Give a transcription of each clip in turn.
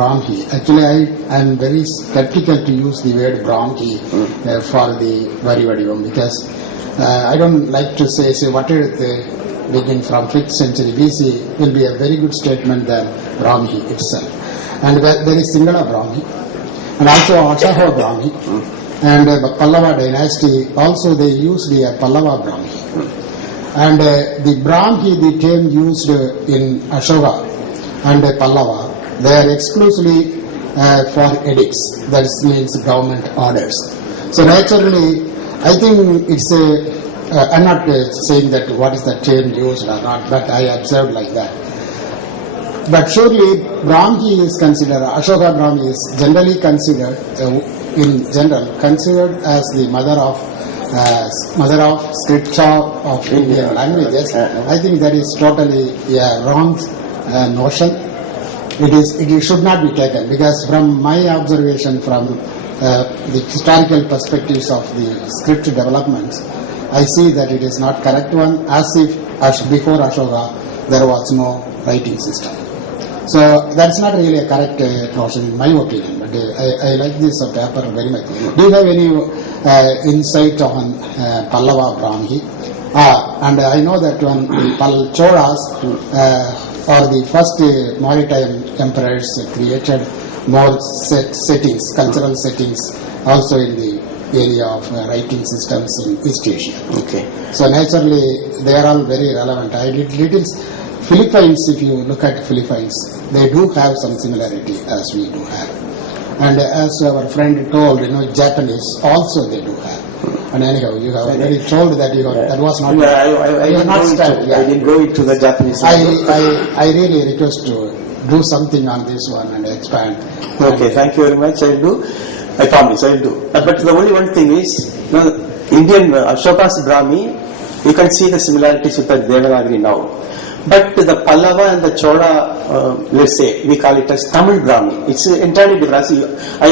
Brahmi. Actually, I am very skeptical to use the word Brahmi for the Varivadivam because I don't like to say whatever they begin from 5th century BC will be a very good statement than Brahmi itself. And there is Singhala Brahmi and also Ashoka Brahmi and Pallava dynasty also they used the Pallava Brahmi. And the Brahmi, the term used in Ashoka and Pallava, they are exclusively for edicts, that means government orders. So naturally, I think it's I'm not saying that what is the term used or not, but I observed like that. But surely Brahmi is considered, Ashoka Brahmi is generally considered, in general, considered as the mother of scripture of Indian languages. I think that is totally a wrong notion. It should not be taken because from my observation from the historical perspectives of the script developments, I see that it is not correct one as if before Ashoka there was no writing system. So that's not really a correct notion in my opinion, but I like this paper very much. Do you have any insight on Pallava Brahmi? And I know that when Cholas or the first maritime emperors created more settings, cultural settings also in the area of writing systems in East Asia. Okay. So naturally they are all very relevant. Philippines, if you look at Philippines, they do have some similarity as we do have. And as our friend told, Japanese also they do have. And anyhow, you have already told that that was not. I didn't go into the Japanese. I really request to do something on this one and expand. Okay, thank you very much. I promise I will do. But the only one thing is, Indian Ashoka's Brahmi, you can see the similarities with the Devanagari now. But the Pallava and the Chola, let's say, we call it as Tamil Brahmi. It's entirely different. I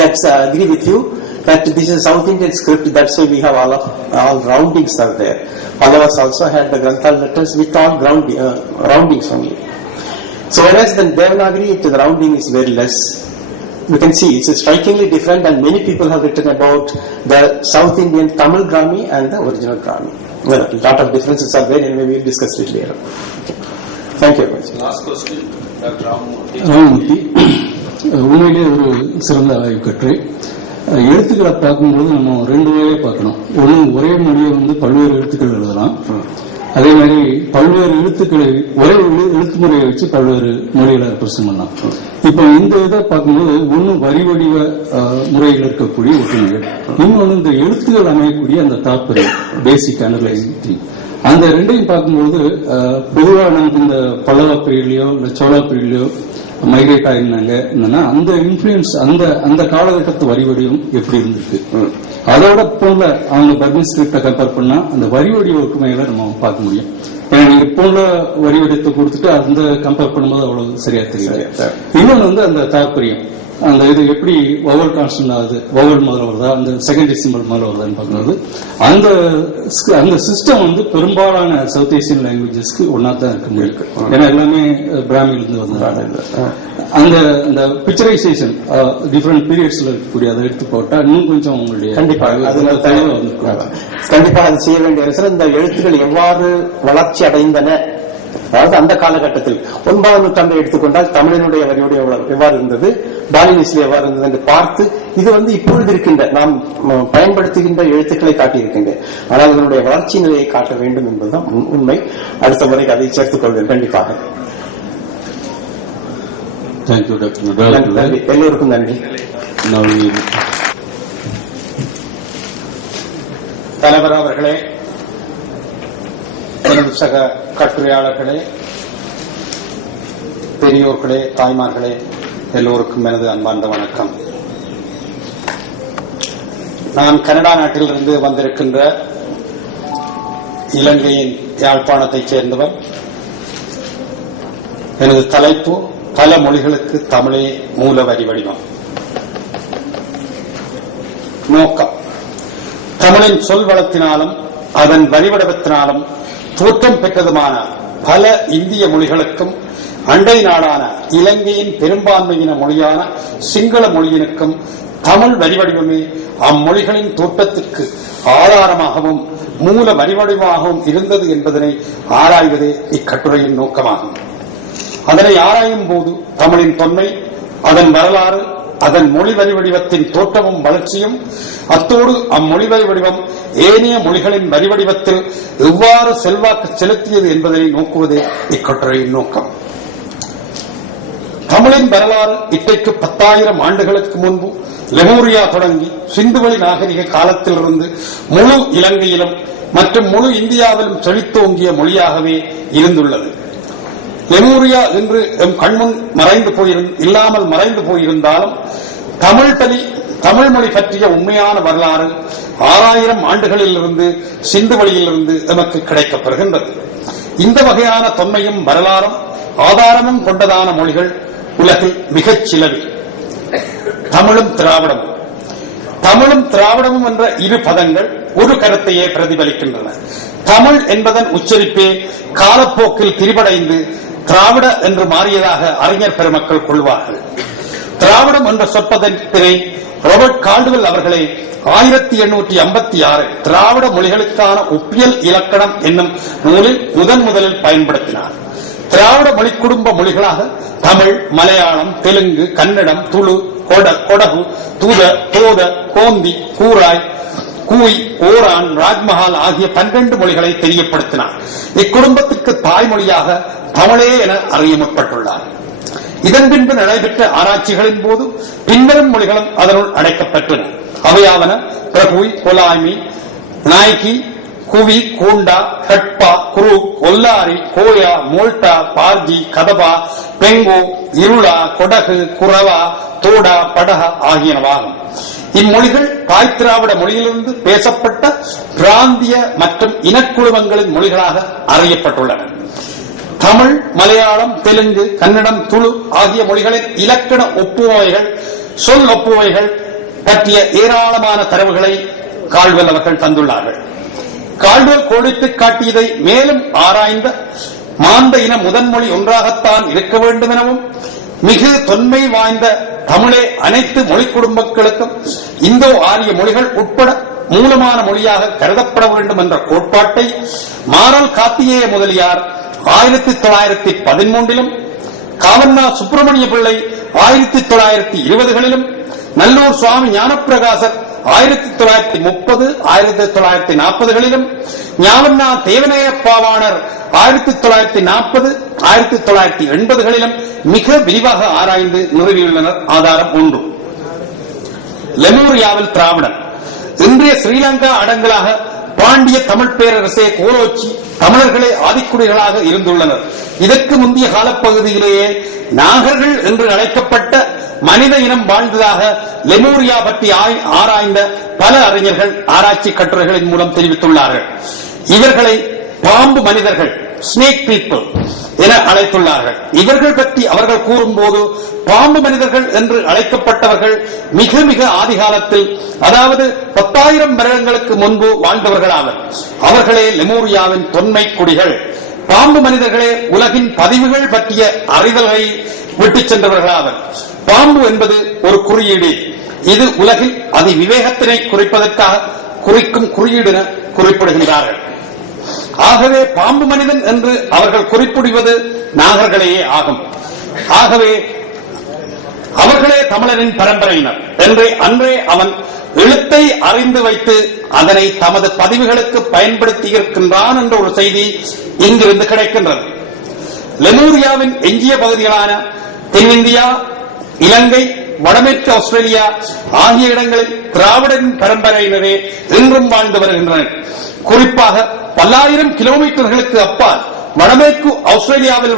agree with you that this is a South Indian script, that's why we have all roundings are there. Pallavas also had the Granthal letters with all roundings only. So whereas the Devanagari, the rounding is very less. You can see it's strikingly different, and many people have written about the South Indian Tamil Brahmi and the original Brahmi. Well, a lot of differences are there, and maybe we'll discuss it later. Okay. Thank you very much. Last question, Dr. Ramamurthy. உண்மையிலே ஒரு சிறந்த ஆய்வு கட்டுரை. எழுத்துக்களை பார்க்கும்போது நம்ம ரெண்டு வகையை பார்க்கணும். ஒன்று ஒரே மொழியை பல்வேறு எழுத்துக்கள் எழுதலாம். அதே மாதிரி பல்வேறு எழுத்துக்களை ஒரே எழுத்து முறையை வச்சு பல்வேறு மொழிகளை ரெப்ரசென்ட் பண்ணலாம். இப்ப இந்த இதை பார்க்கும்போது ஒன்னு வரி வடிவ முறையில் இருக்கக்கூடிய ஒற்றுமைகள், இன்னொன்னு இந்த எழுத்துக்கள் அமையக்கூடிய அந்த தாற்பயம், பேசிக் அனலைசிங், அந்த ரெண்டையும் பார்க்கும்போது பொதுவா நமக்கு இந்த பல்லவ பீரியட்லயோ இல்ல சோழா பீரியட்லயோ மைக்ரேட் ஆயிருந்தாங்க என்னன்னா அந்த இன்ஃபுளுன்ஸ் அந்த காலகட்டத்து வரி வடிவம் எப்படி இருந்திருக்கு, அதோட போல அவங்க பர்மீஸ் ஸ்கிரிப்டை கம்பேர் பண்ணா அந்த வரி வடிவ ஒற்றுமைகளை நம்ம பார்க்க முடியும். ஏன்னா நீங்க போல வரி வடிவத்தை கொடுத்துட்டு அந்த கம்பேர் பண்ணும்போது அவ்வளவு சரியா தெரியல. இன்னொன்னு அந்த தாற்பயம், அந்த இது எப்படி வவல் கான்ஸ்டன்ட் ஆகுது, வவல் முதல்ல வருதா, அந்த செகண்டரி சிம்பிள் முதல்ல வருதான்னு பார்க்கும்போது அந்த சிஸ்டம் பெரும்பாலான சவுத் ஏசியன் லாங்குவேஜஸ்க்கு ஒன்னா தான் இருக்க முடியும். ஏன்னா எல்லாமே பிராமில இருந்து வந்தாங்க. அந்த பிக்சரைசேஷன் டிஃபரெண்ட் பீரியட்ஸ்ல இருக்கக்கூடிய அதை எடுத்து போட்டா இன்னும் கொஞ்சம் உங்களுடைய கண்டிப்பாக அது செய்ய வேண்டிய இந்த எழுத்துக்கள் எவ்வாறு வளர்ச்சி அடைந்தன, அதாவது அந்த காலகட்டத்தில் 9ஆம் நூற்றாண்டை எடுத்துக்கொண்டால் தமிழனுடைய வரியுடைய எவ்வாறு இருந்தது, பாலினிஸ்ல எவ்வாறு இருந்தது என்று பார்த்து இது இப்பொழுது இருக்கின்ற நாம் பயன்படுத்துகின்ற எழுத்துக்களை காட்டியிருக்கின்ற, ஆனால் அதனுடைய வளர்ச்சி நிலையை காட்ட வேண்டும் என்பதுதான் உண்மை. அடுத்த முறைக்கு அதை சேர்த்துக் கொள்வேன் கண்டிப்பாக. Thank you doctor. எல்லோருக்கும் நன்றி. தலைவர் அவர்களே, எனது சக கட்டுரையாளர்களே, பெரியோர்களே, தாய்மார்களே, எல்லோருக்கும் எனது அன்பார்ந்த வணக்கம். நான் கனடா நாட்டிலிருந்து வந்திருக்கின்ற இலங்கையின் யாழ்ப்பாணத்தைச் சேர்ந்தவர். எனது தலைப்பு பல மொழிகளுக்கு தமிழே மூல வரி வடிவம். நோக்கம், தமிழின் சொல் வளத்தினாலும் அதன் வரிவடிவத்தினாலும் தோற்றம் பெற்றதுமான பல இந்திய மொழிகளுக்கும் அண்டை நாடான இலங்கையின் பெரும்பான்மையின மொழியான சிங்கள மொழியினுக்கும் தமிழ் வரிவடிவமே அம்மொழிகளின் தோற்றத்திற்கு ஆதாரமாகவும் மூல வரிவடிவமாகவும் இருந்தது என்பதனை ஆராய்வதே இக்கட்டுரையின் நோக்கமாகும். அதனை ஆராயும் போது தமிழின் தொன்மை, அதன் வரலாறு, அதன் மொழி வரிவடிவத்தின் தோற்றமும் வளர்ச்சியும், அத்தோடு அம்மொழி வரிவடிவம் ஏனைய மொழிகளின் வரிவடிவத்தில் எவ்வாறு செல்வாக்கு செலுத்தியது என்பதனை நோக்குவதே இக்கட்டுரையின் நோக்கம். தமிழின் வரலாறு இன்றைக்கு 10,000 ஆண்டுகளுக்கு முன்பு லெமூரியா தொடங்கி சிந்துவெளி நாகரிக காலத்திலிருந்து முழு இலங்கையிலும் மற்றும் முழு இந்தியாவிலும் செழித்தோங்கிய மொழியாகவே இருந்துள்ளது. லெமூரியா இன்று கண்முன் இல்லாமல் மறைந்து போயிருந்தாலும் தமிழ் மொழி பற்றிய உண்மையான வரலாறு 6,000 ஆண்டுகளிலிருந்து சிந்துவெளியிலிருந்து நமக்கு கிடைக்கப்பெறுகின்றது. இந்த வகையான தொன்மையும் வரலாறும் ஆதாரமும் கொண்டதான மொழிகள் உலகில் மிகச் சிலவே. தமிழும் திராவிடமும் என்ற இரு பதங்கள் ஒரு கருத்தையே பிரதிபலிக்கின்றன. தமிழ் என்பதன் உச்சரிப்பே காலப்போக்கில் திரிபடைந்து திராவிட என்று மாறியதாக அறிஞர் பெருமக்கள் கொள்வார்கள். திராவிடம் என்ற சொற்பதத்தினை ராபர்ட் கால்டுவெல் அவர்களே 1856 திராவிட மொழிகளுக்கான ஒப்பியல் இலக்கணம் என்னும் நூலில் முதலில் பயன்படுத்தினார். திராவிட மொழி குடும்ப மொழிகளாக தமிழ், மலையாளம், தெலுங்கு, கன்னடம், துளு, கொடகு, தோத, கோந்தி, கூராய், கூய், ஓரான், ராஜ்மஹால் ஆகிய 12 மொழிகளை தெரியப்படுத்தினார். இக்குடும்பத்திற்கு தாய்மொழியாக தமிழே என அறியப்பட்டுள்ளார். இதன் பின்பு நடைபெற்ற ஆராய்ச்சிகளின் போது பின்வரும் மொழிகளும் அதனுள் அடைக்கப்பெற்றன. அவையாவன பிரகுய், கொலாய்மி, நாய்கி, குவி, கூண்டா, கட்பா, குரு, ஒல்லாரி, கோயா, மோல்டா, பார்ஜி, கதபா, பெங்கோ, இருளா, கொடகு, குரவா, தோடா, படக ஆகியனவாகும். இம்மொழிகள் தாய் திராவிட மொழியிலிருந்து பேசப்பட்ட பிராந்திய மற்றும் இனக்குழுமங்களின் மொழிகளாக அறியப்பட்டுள்ளன. தமிழ், மலையாளம், தெலுங்கு, கன்னடம், துளு ஆகிய மொழிகளின் இலக்கண ஒப்புமைகள், சொல் ஒப்புமைகள் பற்றிய ஏராளமான தரவுகளை கால்டுவெல் அவர்கள் தந்துள்ளார்கள். கால்டுவெல் கோடிட்டு காட்டியதை மேலும் ஆராய்ந்த மாந்த இன முதன்மொழி ஒன்றாகத்தான் இருக்க வேண்டும் எனவும், மிகு தொன்மை வாய்ந்த தமிழே அனைத்து மொழி குடும்பங்களுக்கும் இந்தோ ஆரிய மொழிகள் உட்பட மூலமான மொழியாக கருதப்பட வேண்டும் என்ற கோட்பாட்டை மாரல் காத்தியேய முதலியார் 1913 காவண்ணா சுப்பிரமணிய பிள்ளை 1920களிலும், நல்லூர் சுவாமி ஞானப்பிரகாசர் 1930, 1940களிலும், ஞாவண்ணா தேவனையப்பாவாணர் 1940, 1980களிலும் மிக விரிவாக ஆராய்ந்து நிறுவியுள்ளனர். ஆதாரம் 1. லெமூரியாவில் திராவிடன். இன்றைய ஸ்ரீலங்கா அடங்கலாக பாண்டிய தமிழ் பேரரசே கோலோச்சி தமிழர்களே ஆதிக்குடிகளாக இருந்துள்ளனர். இதற்கு முந்தைய காலப்பகுதியிலேயே நாகர்கள் என்று அழைக்கப்பட்ட மனித இனம் வாழ்ந்ததாக லெமூரியா பற்றி ஆராய்ந்த பல அறிஞர்கள் ஆராய்ச்சி கட்டுரைகளின் மூலம் தெரிவித்துள்ளார்கள். இவர்களை பாம்பு மனிதர்கள், ஸ்னேக் பீப்புள் என அழைத்துள்ளார்கள். இவர்கள் பற்றி அவர்கள் கூறும்போது பாம்பு மனிதர்கள் என்று அழைக்கப்பட்டவர்கள் மிக மிக ஆதிகாலத்தில், அதாவது 10,000 வருடங்களுக்கு முன்பு வாழ்ந்தவர்களாவர். அவர்களே லெமூரியாவின் தொன்மை குடிகள். பாம்பு மனிதர்களே உலகின் பதிவுகள் பற்றிய அறிதல்களை விட்டுச் சென்றவர்களாவர். பாம்பு என்பது ஒரு குறியீடு. இது உலகில் அதி விவேகத்தினை குறிப்பதற்காக குறிக்கும் குறியீடு என குறிப்பிடுகின்றார்கள். ஆகவே பாம்பு மனிதன் என்று அவர்கள் குறிப்பிடுவது நாகர்களையே ஆகும். ஆகவே அவர்களே தமிழரின் பரம்பரையினர் என்று அன்றே அவன் எழுத்தை அறிந்து வைத்து அதனை தமது பதிவுகளுக்கு பயன்படுத்தி இருக்கின்றான் என்ற ஒரு செய்தி இங்கிருந்து கிடைக்கின்றது. லெமூரியாவின் எஞ்சிய பகுதிகளான தென்னிந்தியா, இலங்கை, வடமேற்கு ஆஸ்திரேலியா ஆகிய இடங்களில் திராவிடன் பரம்பரையினரே இன்றும் வாழ்ந்து வருகின்றனர். குறிப்பாக 10,000 கிலோமீட்டர்களுக்கு அப்பால் வடமேற்கு ஆஸ்திரேலியாவில்